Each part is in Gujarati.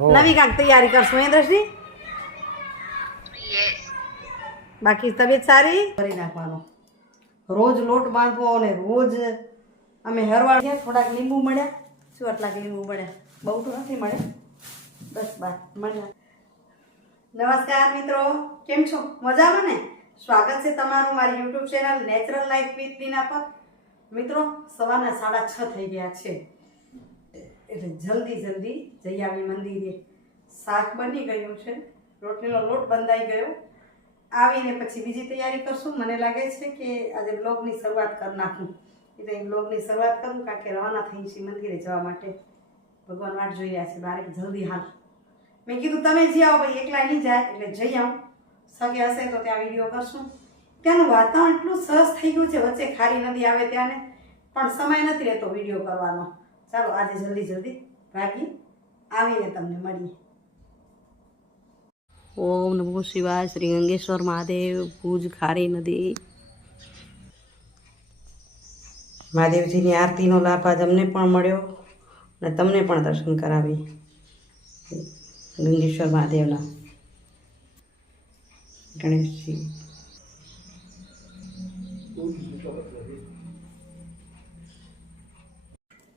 નવી કાંક તૈયારી કરશું એ દ્રષ્ટિ બાકી તબિયત સારી? કરી નાખવાનો. રોજ લોટ બાંધવો અને રોજ અમે હરવાળ થોડાક લીંબુ મળ્યા શું આટલાક લીંબુ મળ્યા બહુ તો નથી મળ્યા બસ બાર મળ્યા. નમસ્કાર મિત્રો. કેમ છો? મજામાં ને? સ્વાગત છે તમારું મારી YouTube channel natural life with Bina પર. મિત્રો સવારના સાડા છ થઈ ગયા છે. એટલે જલ્દી જલ્દી જઈ આવી મંદિરે શાક બની ગયું છે. રોટલીનો લોટ બંધાઈ ગયો. આવીને પછી બીજી તૈયારી કરશું. મને લાગે છે કે આજે બ્લોગની શરૂઆત કરી નાખું. એટલે બ્લોગની શરૂઆત કરું કારણ કે રવાના થઈ છીએ મંદિરે જવા માટે. ભગવાન વાટ જોઈ રહ્યા છે. બારે જલ્દી હાલ. મેં કીધું, તમે જઈ આવો ભાઈ, એકલા નહીં જાય. એટલે જઈ આવું. સગે હશે તો ત્યાં વીડિયો કરશું. ત્યાંનું વાતાવરણ એટલું સરસ થઈ ગયું છે. વચ્ચે ખારી નદી આવે ત્યાંને. પણ સમય નથી રહેતો વીડિયો કરવાનો. ચાલો આજે જલ્દી જલ્દી ભાગી આવીને તમને મળીએ. ઓમ નમો શિવાય શ્રી ગંગેશ્વર મહાદેવ ભુજ ખારી નદી. મહાદેવજીની આરતીનો લાભ આજ અમને પણ મળ્યો અને તમને પણ દર્શન કરાવી. ગંગેશ્વર મહાદેવના. ગણેશજી.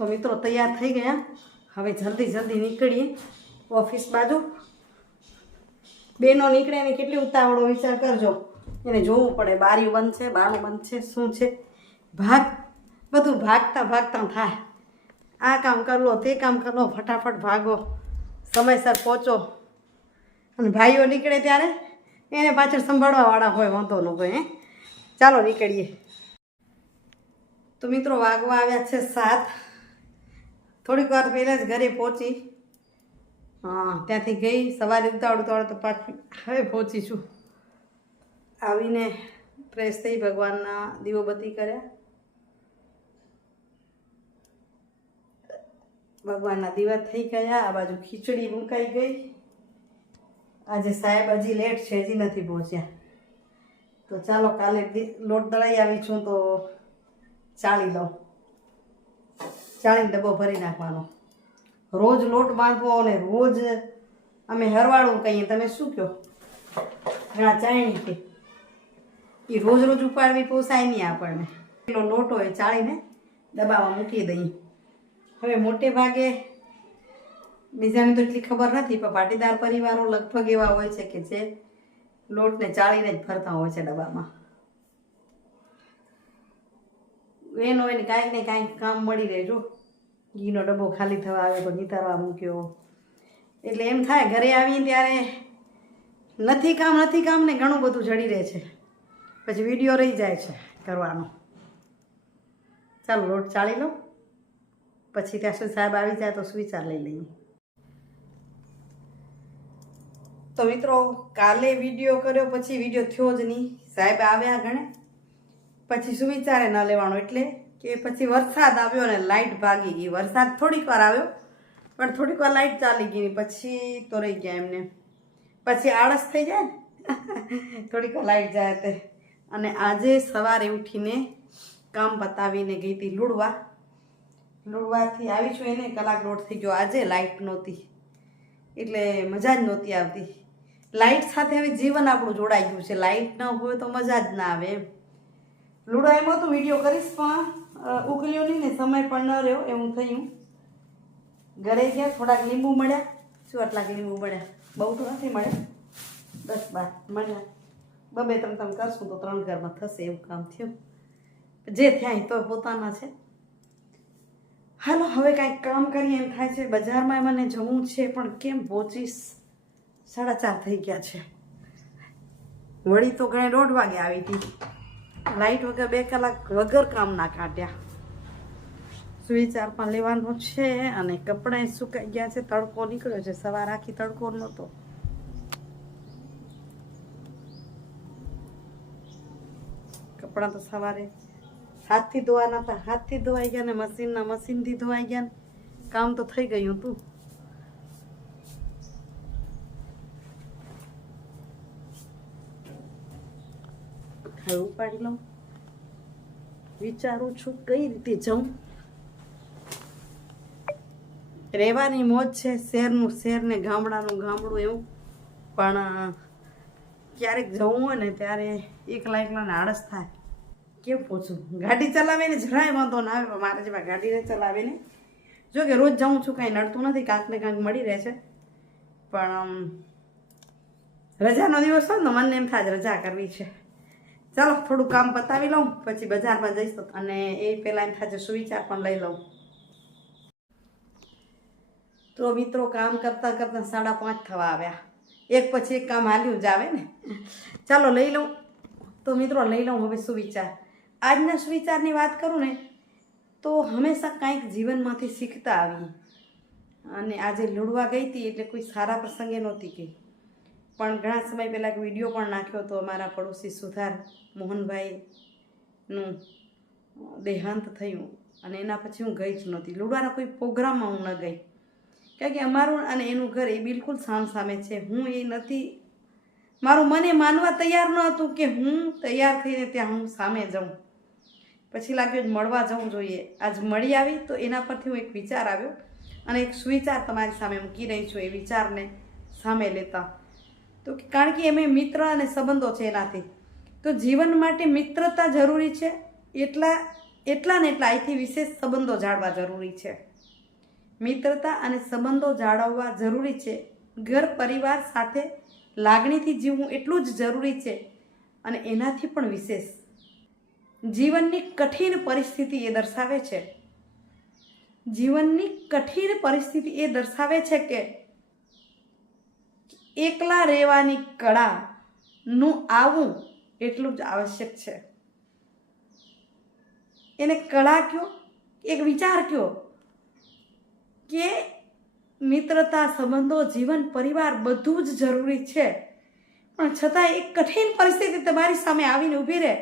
તો મિત્રો તૈયાર થઈ ગયા. હવે જલ્દી જલ્દી નીકળીએ ઓફિસ બાજુ. બેનો નીકળે ને કેટલી ઉતાવળો, વિચાર કરજો. એને જોવું પડે, બારીઓ બંધ છે બારું બંધ છે શું છે? ભાગ, બધું ભાગતા ભાગતા થાય. આ કામ કરી લો, તે કામ કરી લો, ફટાફટ ભાગો. સમયસર પહોંચો. અને ભાઈઓ નીકળે ત્યારે એને પાછળ સંભાળવાવાળા હોય, વાંધો ન હોય, હે? ચાલો નીકળીએ. તો મિત્રો વાગવા આવ્યા છે સાત. થોડીક વાર પહેલાં જ ઘરે પહોંચી. હા, ત્યાંથી ગઈ, સવારે ઉતાવળ ઉતાવળ તો પાછી હવે પહોંચી છું. આવીને ફ્રેશ થઈ ભગવાનના દીવોબત્તી કર્યા. ભગવાનના દીવા થઈ ગયા, આ બાજુ ખીચડી મુકાઈ ગઈ. આજે સાહેબ હજી લેટ છે, હજી નથી પહોંચ્યા. તો ચાલો કાલે લોટ દળાઈ આવી છું તો ચાલી દઉં ચાળીને ડબ્બો ભરી નાખવાનો. રોજ લોટ બાંધવો અને રોજ અમે હરવાળું કહીએ. તમે શું કહો? ઘણા ચાયણી કે એ રોજ રોજ ઉપાડવી પોસાય નહીં આપણને. પેલો લોટ હોય ચાળીને ડબ્બામાં મૂકી દઈએ. હવે મોટે ભાગે બીજાને તો એટલી ખબર નથી, પણ પાટીદાર પરિવારો લગભગ એવા હોય છે કે જે લોટને ચાળીને જ ભરતા હોય છે ડબ્બામાં. એનો એને કાંઈક ને કાંઈક કામ મળી રહે, જો. ઘીનો ડબ્બો ખાલી થવા આવે તો નિતારવા મૂક્યો. એટલે એમ થાય, ઘરે આવીને ત્યારે નથી કામ નથી કામ ને ઘણું બધું જડી રહે છે. પછી વીડિયો રહી જાય છે કરવાનો. ચાલો, લોટ ચાળી લો. પછી ત્યાં સુધી સાહેબ આવી જાય તો સુવિચાર લઈ લઈએ. તો મિત્રો, કાલે વીડિયો કર્યો, પછી વીડિયો થયો જ નહીં. સાહેબ આવ્યા ગણે પછી સુવિચારે ન લેવાનો એટલે કે પછી વરસાદ આવ્યો ને લાઇટ ભાગી ગઈ. વરસાદ થોડીક વાર આવ્યો, પણ થોડીક વાર લાઇટ ચાલી ગઈ પછી તો રહી ગયા એમને. પછી આળસ થઈ જાય ને? થોડીક વાર લાઇટ જાય તે. અને આજે સવારે ઉઠીને કામ પતાવીને ગઈ હતી લુડવા. લુડવાથી આવી છું એને કલાક દોઢ થઈ ગયો. આજે લાઇટ નહોતી. એટલે મજા જ નહોતી આવતી. લાઇટ સાથે હવે જીવન આપણું જોડાઈ ગયું છે. લાઇટ ન હોય તો મજા જ ના આવે એમ. લૂડો એમ હતું વીડિયો કરીશ, પણ ઉકલ્યો નહીં ને, સમય પણ ન રહ્યો, એવું થયું. ઘરે ગયા, થોડાક લીંબુ મળ્યા. શું આટલાક લીંબુ મળ્યા? બહુ તો નથી મળ્યા. દસ બાર મળ્યા. બબે ત્રણ ત્રણ કરશું તો ત્રણ ઘરમાં થશે એવું કામ થયું. જે થયા તો પોતાના છે. હાલો, હવે કાંઈક કામ કરીએ એમ થાય છે. બજારમાં મને જવું છે, પણ કેમ પહોંચીશ? સાડા ચાર થઈ ગયા છે. વળી તો ઘણે દોઢ વાગે આવી હતી. લાઈટ વગર બે કલાક વગર કામના કાઢ્યા. સુવિચાર પણ લેવાનો છે અને કપડાં સુકાઈ ગયા છે, તડકો નીકળ્યો છે. સવાર આખી તડકો નહોતો. કપડાં તો સવારે હાથથી ધોવાના હતા. હાથથી ધોવાઈ ગયા ને મશીનના મશીનથી ધોવાઈ ગયા ને. કામ તો થઈ ગયું હતું. હવે ઉપાડી લઉં. વિચારું છું કઈ રીતે જઉં. રહેવાની મોજ છે શહેરનું શહેર ને ગામડાનું ગામડું એવું. પણ ક્યારેક જવું હોય ને ત્યારે એકલા એકલાને આળસ થાય. કેમ પૂછું ગાડી ચલાવીને જરાય વાંધો ના આવે મારા જેવા ગાડીને ચલાવીને. જો કે રોજ જાઉં છું, કાંઈ નડતું નથી, કાંક ને કાંક મળી રહે છે. પણ રજાનો દિવસ હોય ને મને એમ થાય રજા કરવી છે. ચાલો, થોડું કામ પતાવી લઉં, પછી બજારમાં જઈશ અને એ પહેલાં એમ થાય સુવિચાર પણ લઈ લઉં. તો મિત્રો, કામ કરતાં કરતાં સાડા પાંચ થવા આવ્યા. એક પછી એક કામ હાલ્યું જ આવે ને. ચાલો, લઈ લઉં. તો મિત્રો, લઈ લઉં હવે સુવિચાર. આજના સુવિચારની વાત કરું ને, તો હંમેશા કાંઈક જીવનમાંથી શીખતા આવી અને આજે લૂડવા ગઈ હતી એટલે કોઈ સારા પ્રસંગે નહોતી ગઈ. પણ ઘણા સમય પહેલાં એક વીડિયો પણ નાખ્યો હતો અમારા પડોશી સુધાર મોહનભાઈનું દેહાંત થયું અને એના પછી હું ગઈ જ નહોતી. લુડવાના કોઈ પ્રોગ્રામમાં હું ન ગઈ. કારણ કે અમારું અને એનું ઘર એ બિલકુલ સામસામે છે. હું એ નથી, મારું મને માનવા તૈયાર ન હતું કે હું તૈયાર થઈને ત્યાં હું સામે જાઉં. પછી લાગ્યું મળવા જવું જોઈએ. આજ મળી આવી તો એના પરથી હું એક વિચાર આવ્યો અને એક સુવિચાર તમારી સામે મૂકી રહી છું એ વિચારને સામે લેતા. તો કારણ કે એમે મિત્ર અને સંબંધો છે એનાથી. તો જીવન માટે મિત્રતા જરૂરી છે, એટલા એટલા ને એટલા અહીંથી વિશેષ સંબંધો જાળવા જરૂરી છે. મિત્રતા અને સંબંધો જાળવવા જરૂરી છે. ઘર પરિવાર સાથે લાગણીથી જીવવું એટલું જ જરૂરી છે અને એનાથી પણ વિશેષ. જીવનની કઠિન પરિસ્થિતિ એ દર્શાવે છે. જીવનની કઠિન પરિસ્થિતિ એ દર્શાવે છે કે એકલા રહેવાની કળાનું આવવું એટલું જ આવશ્યક છે. એને કળા કયો? એક વિચાર કયો? કે મિત્રતા સંબંધો, જીવન, પરિવાર બધું જ જરૂરી છે. પણ છતાં એક કઠિન પરિસ્થિતિ તમારી સામે આવીને ઊભી રહે.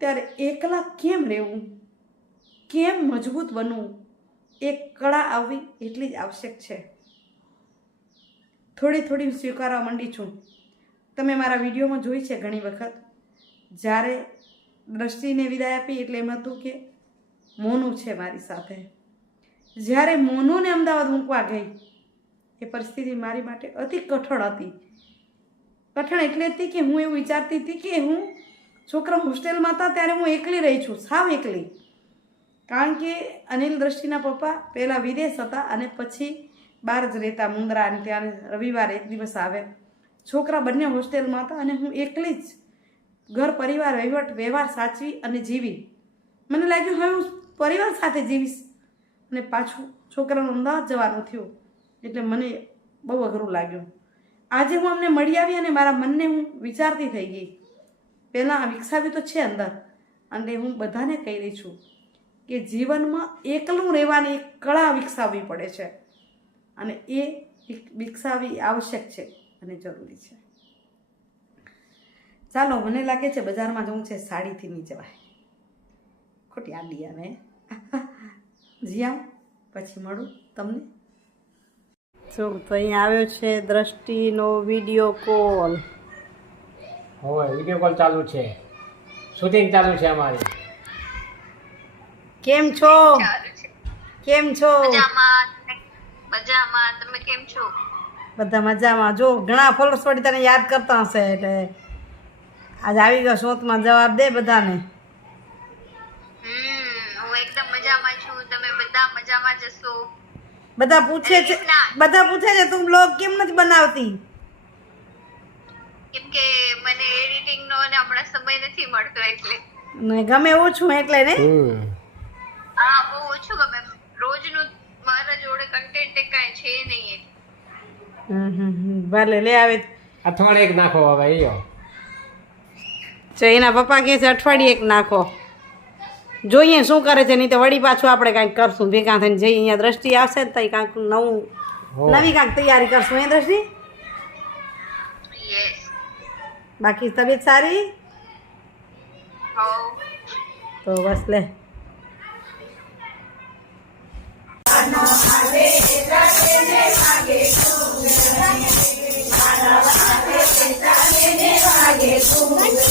ત્યારે એકલા કેમ રહેવું? કેમ મજબૂત બનવું? એક કળા આવવી એટલી જ આવશ્યક છે. થોડી થોડી સ્વીકારવા માંડી છું. તમે મારા વિડીયોમાં જોઈ છે ઘણી વખત. જ્યારે દ્રષ્ટિને વિદાય આપી એટલે એમ હતું કે મોનું છે મારી સાથે. જ્યારે મોનુને અમદાવાદ મૂકવા ગઈ, એ પરિસ્થિતિ મારી માટે અતિ કઠણ હતી. કઠણ એટલે હતી કે હું એવું વિચારતી હતી કે હું છોકરા હોસ્ટેલમાં હતા ત્યારે હું એકલી રહી છું, સાવ એકલી. કારણ કે અનિલ દ્રષ્ટિના પપ્પા પહેલાં વિદેશ હતા અને પછી બહાર જ રહેતા મુંદ્રા અને ત્યાં રવિવારે એક દિવસ આવે. છોકરા બંને હોસ્ટેલમાં હતા અને હું એકલી જ ઘર પરિવાર વહીવટ, વ્યવહાર સાચવી અને જીવી. મને લાગ્યું, હવે હું પરિવાર સાથે જીવીશ. અને પાછું છોકરાનું અમદાવાદ જવાનું થયું. એટલે મને બહુ અઘરું લાગ્યું. આજે હું અમને મળી આવી અને મારા મનને હું વિચારતી થઈ ગઈ. પહેલાં આ વિકસાવ્યું તો છે અંદર. અને હું બધાને કહી રહી છું કે જીવનમાં એકલું રહેવાની એક કળા વિકસાવવી પડે છે. અને એ વિકસાવી વિકસાવવી આવશ્યક છે અને જરૂરી છે. ચાલો મને લાગે છે બજારમાં જવું છે સાડીથી નહીં જવાય ખોટી આડી આવે. જી આવ પછી મળું તમને. જો તો અહીંયા આવ્યો છે દ્રષ્ટિનો વીડિયો કોલ. હોય વીડિયો કોલ ચાલુ છે. શૂટિંગ ચાલુ છે અમારી. કેમ છો? કેમ છો? મજામાં. મજામાં તમે કેમ છો? બધા મજામાં. જો ઘણા ફોલોઅર્સ વળી તને યાદ કરતા હશે એટલે આજ આવી ગયો શોધમાં જવાબ દે બધાને. હું એકદમ મજામાં છું. તમે બધા મજામાં જશો બધા પૂછે છે બધા પૂછે છે તું બ્લોગ કેમ નથી બનાવતી? કેમ કે મને એડિટિંગ નો અને હમણાં સમય નથી મળતો એટલે. ને ગમે ઓછું એટલે ને? હા બહુ ઓછું ગમે. રોજનું મારા જોડે કન્ટેન્ટ કાંઈ છે નહીં એટલે. હમ હમ હમ. ભલે લે આવે. અઠવાડિયે એક નાખો હવે તો એના પપ્પા કહે છે અઠવાડિયે એક નાખો. જોઈએ શું કરે છે નહીં તો વળી પાછું આપણે કાંઈક કરશું. ભેગા થઈને જઈએ અહીંયા દ્રષ્ટિ આવશે ને તઈ કાંઈક નવું નવી કાંઈક તૈયારી કરશું એ દ્રષ્ટિ? બાકી તબિયત સારી? તો બસ લે. Thank you.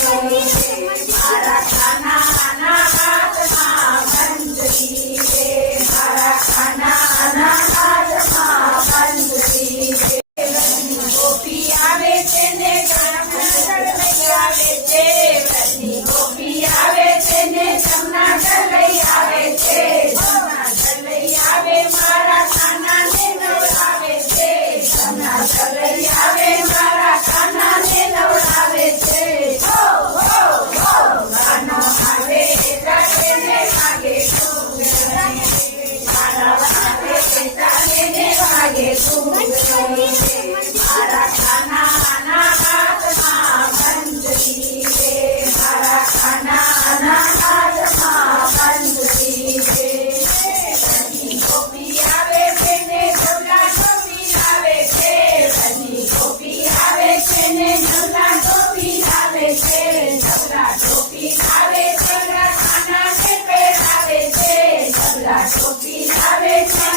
તો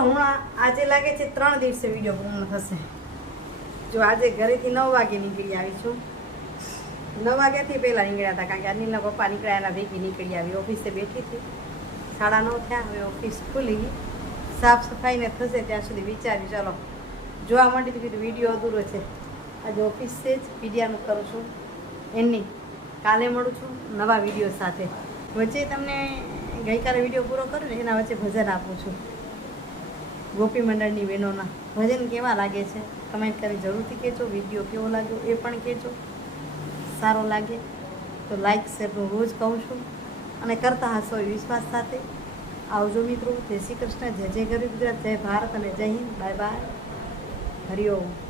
મિત્રો હું આજે લાગે છે ત્રણ દિવસે વીડિયો પૂર્ણ થશે. જો આજે ઘરેથી નવ વાગે નીકળી આવી છું. નવ વાગ્યાથી પહેલાં નીકળ્યા હતા કારણ કે અનિલના પપ્પા નીકળ્યા એના ભેગી નીકળી આવી. ઓફિસે બેઠી હતી. સાડા નવ થયા, હવે ઓફિસ ખુલી ગઈ. સાફ સફાઈને થશે ત્યાં સુધી વિચાર્યું ચાલો, જોવા માટે તો કીધું વીડિયો અધૂરો છે. આજે ઓફિસે જ, પીડિયાનું કરું છું. એની કાલે મળું છું, નવા વીડિયો સાથે. વચ્ચે તમને ગઈકાલે વીડિયો પૂરો કર્યો ને, એના વચ્ચે ભજન આપું છું. ગોપી મંડળની બહેનોના ભજન કેવા લાગે છે? કમેન્ટ કરી જરૂરથી કહેજો. વીડિયો કેવો લાગ્યો એ પણ કહેજો. સારો લાગે તો લાઈક શેર હું રોજ કહું છું. અને કરતા હશો એ વિશ્વાસ સાથે. આવજો મિત્રો. જય શ્રી કૃષ્ણ. જય જય ગરીબ ગુજરાત. જય ભારત અને જય હિન્દ. Bye bye. હરિઓમ